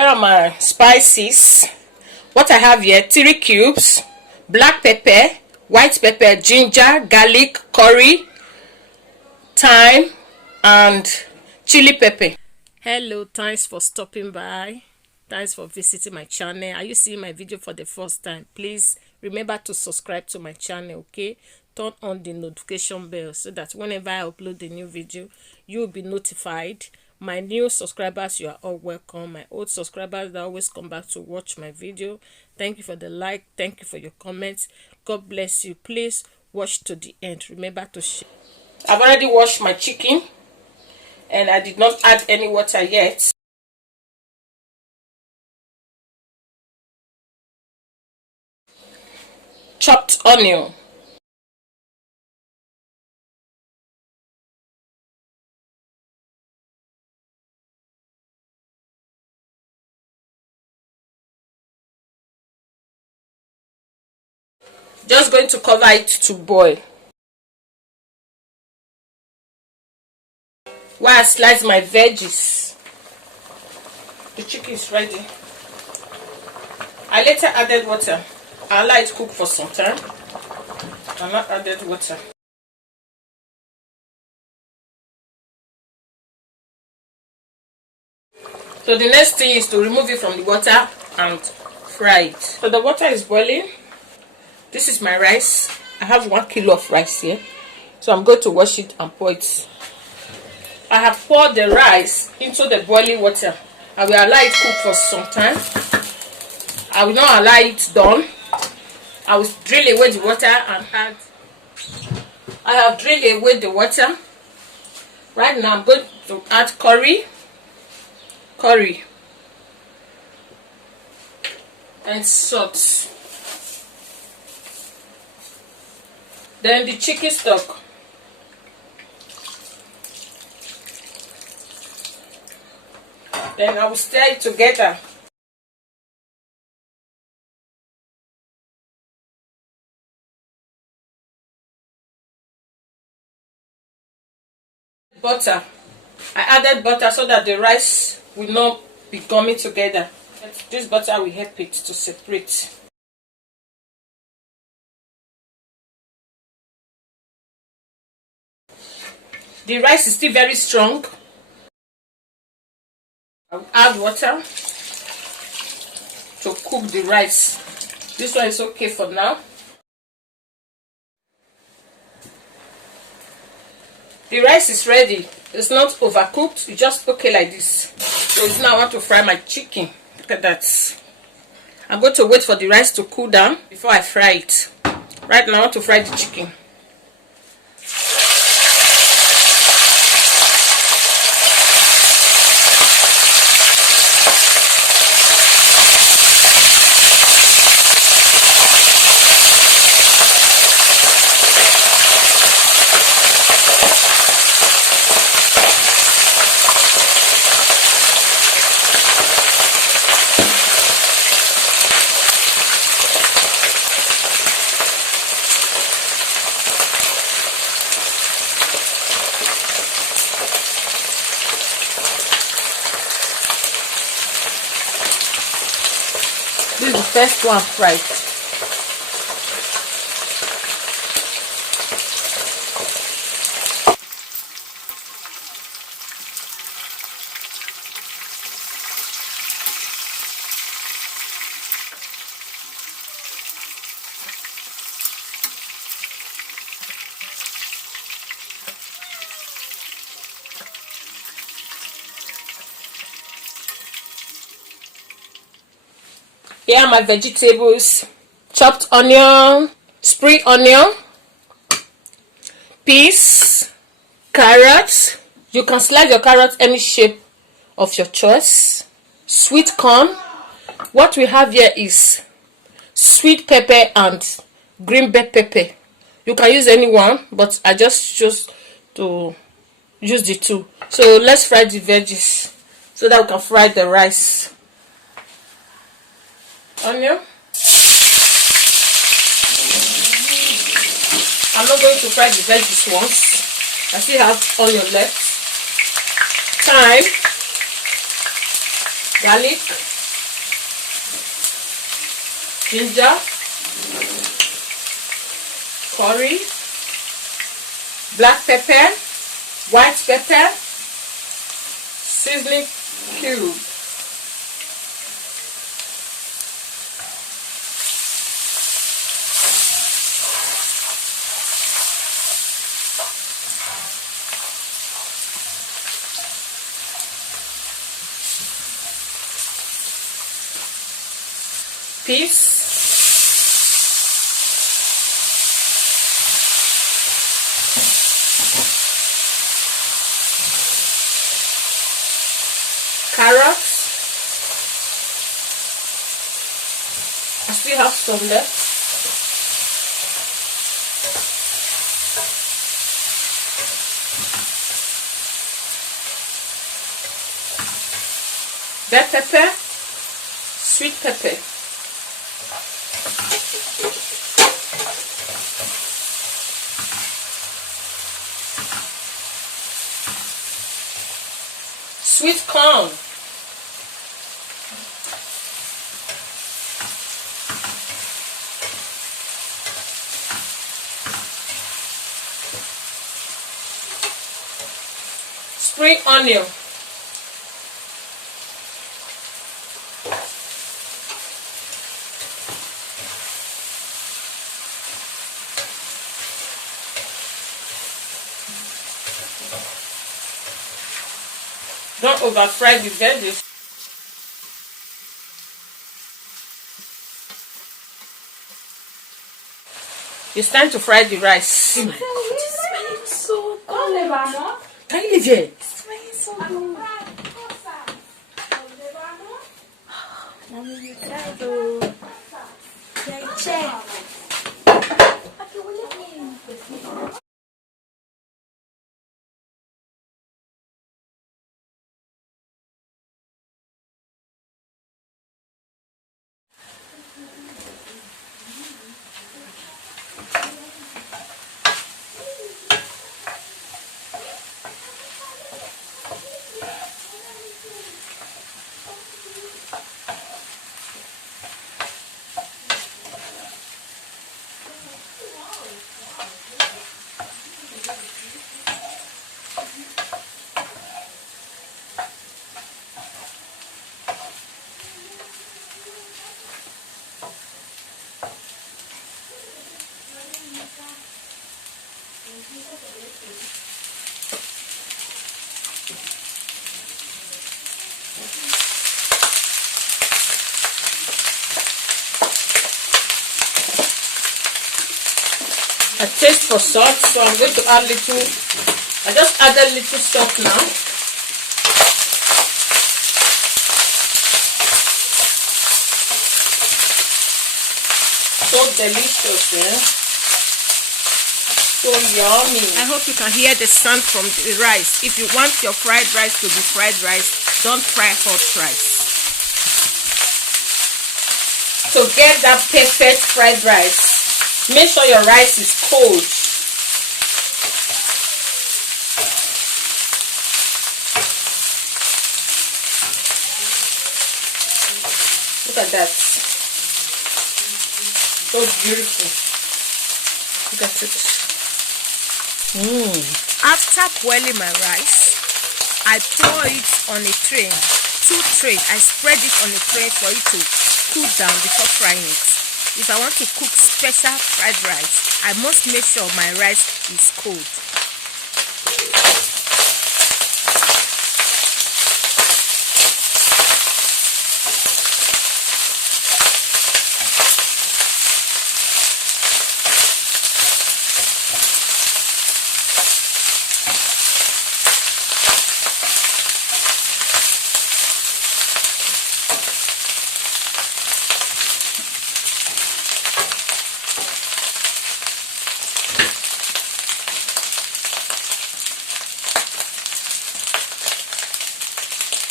Here are my spices. What I have here: 3 cubes, black pepper, white pepper, ginger, garlic, curry, thyme, and chili pepper. Hello, thanks for stopping by. Thanks for visiting my channel. Are you seeing my video for the first time? Please remember to subscribe to my channel, okay? Turn on the notification bell so that whenever I upload a new video, you will be notified. My new subscribers, you are all welcome. My old subscribers that always come back to watch my video, thank you for the like. Thank you for your comments. God bless you. Please watch to the end. Remember to share. I've already washed my chicken and I did not add any water yet. Chopped onion, just going to cover it to boil while I slice my veggies. The chicken is ready. I later added water. I let it cook for some time. I not added water. So the next thing is to remove it from the water and fry it. So the water is boiling. This is my rice. I have 1 kilo of rice here. So I'm going to wash it and pour it. I have poured the rice into the boiling water. I will allow it cook for some time. I will not allow it done. I will drill away the water and add. I have drilled away the water. Right now I'm going to add curry and salt. Then the chicken stock. Then I will stir it together. Butter. I added butter so that the rice will not be gumming together. This butter will help it to separate. The rice is still very strong. I'll add water to cook the rice. This one is okay for now. The rice is ready. It's not overcooked. It's just okay like this. So it's now I want to fry my chicken. Look at that. I'm going to wait for the rice to cool down before I fry it. Right now I want to fry the chicken. This is the first one fried. Here are my vegetables: chopped onion, spring onion, peas, carrots. You can slice your carrots any shape of your choice. Sweet corn. What we have here is sweet pepper and green bell pepper. You can use any one, but I just chose to use the two. So let's fry the veggies so that we can fry the rice. Onion. I'm not going to fry the veggies once. I still have onion left. Thyme. garlic, ginger, curry, black pepper, white pepper, seasoning cube. Peas, carrots. I still have some left. Bell pepper, sweet pepper. Sweet corn. Spring onion. Don't over fry the veggies. It's time to fry the rice. Oh my god, it's smelling so good. Can you leave it? It's smelling so good. Mommy, you try to check. I taste for salt, so I'm going to add little. I just added little salt now. So delicious, yeah? So yummy. I hope you can hear the sound from the rice. If you want your fried rice to be fried rice, don't fry hot rice. To get that perfect fried rice, make sure your rice is cold. Look at that. So beautiful. Look at it. After boiling my rice, I pour it on a tray. 2 trays. I spread it on a tray for it to cool down before frying it. If I want to cook special fried rice, I must make sure my rice is cold.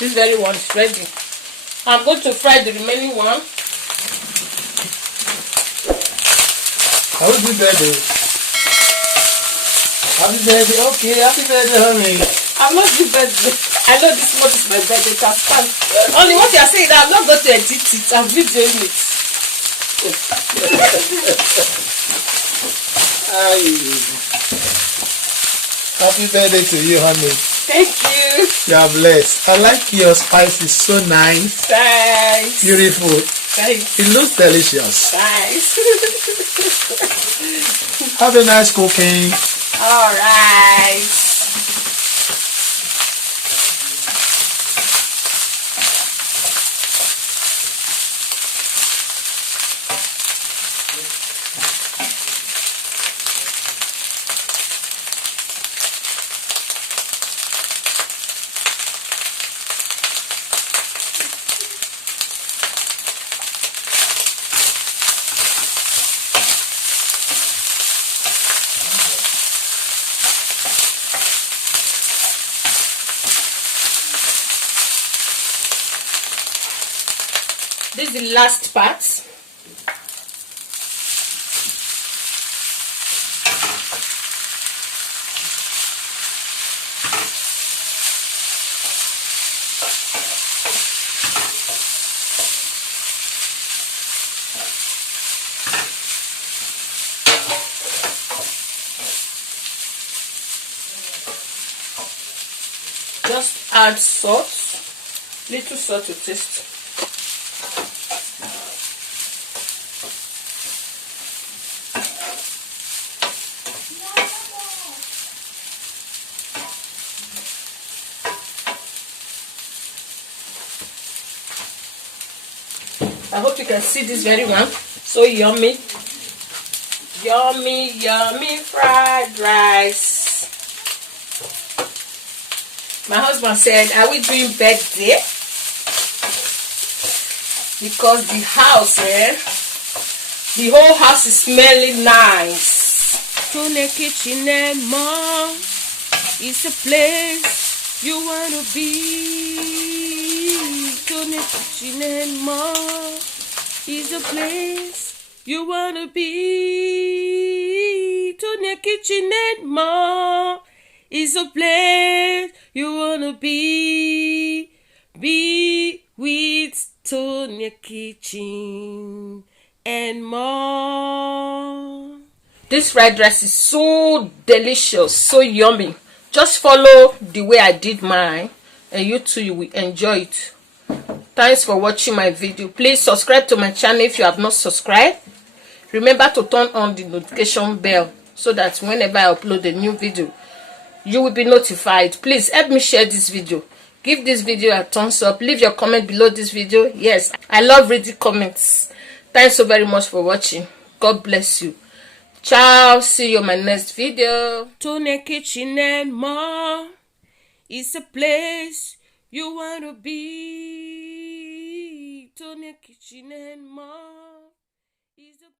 This very one is ready. I'm going to fry the remaining one. Happy birthday. Happy birthday. Okay, happy birthday, honey. I'm not the birthday. I know this one is my birthday. Can stand. Only what you are saying that I'm not going to edit it. I'm videoing it. Happy birthday to you, honey. Thank you. You are blessed. I like your spice. It's so nice. Thanks. Beautiful. Thanks. It looks delicious. Thanks. Have a nice cooking. All right. This is the last part. Just add salt, little salt to taste. I hope you can see this very well. So yummy. Yummy, yummy fried rice. My husband said, are we doing birthday? Because the house, the whole house is smelling nice. Tonia Kitchen and More is a place you want to be. Tonia Kitchen and More is a place you want to be. Tonia Kitchen and More is a place you want to be. Be with Tonia Kitchen and More. This fried rice is so delicious, so yummy. Just follow the way I did mine and you too, you will enjoy it. Thanks for watching my video. Please subscribe to my channel if you have not subscribed. Remember to turn on the notification bell so that whenever I upload a new video, you will be notified. Please help me share this video. Give this video a thumbs up. Leave your comment below this video. Yes, I love reading comments. Thanks so very much for watching. God bless you. Ciao. See you in my next video. Tonia Kitchen and More is a place you want to be. Tonia Kitchen and More is a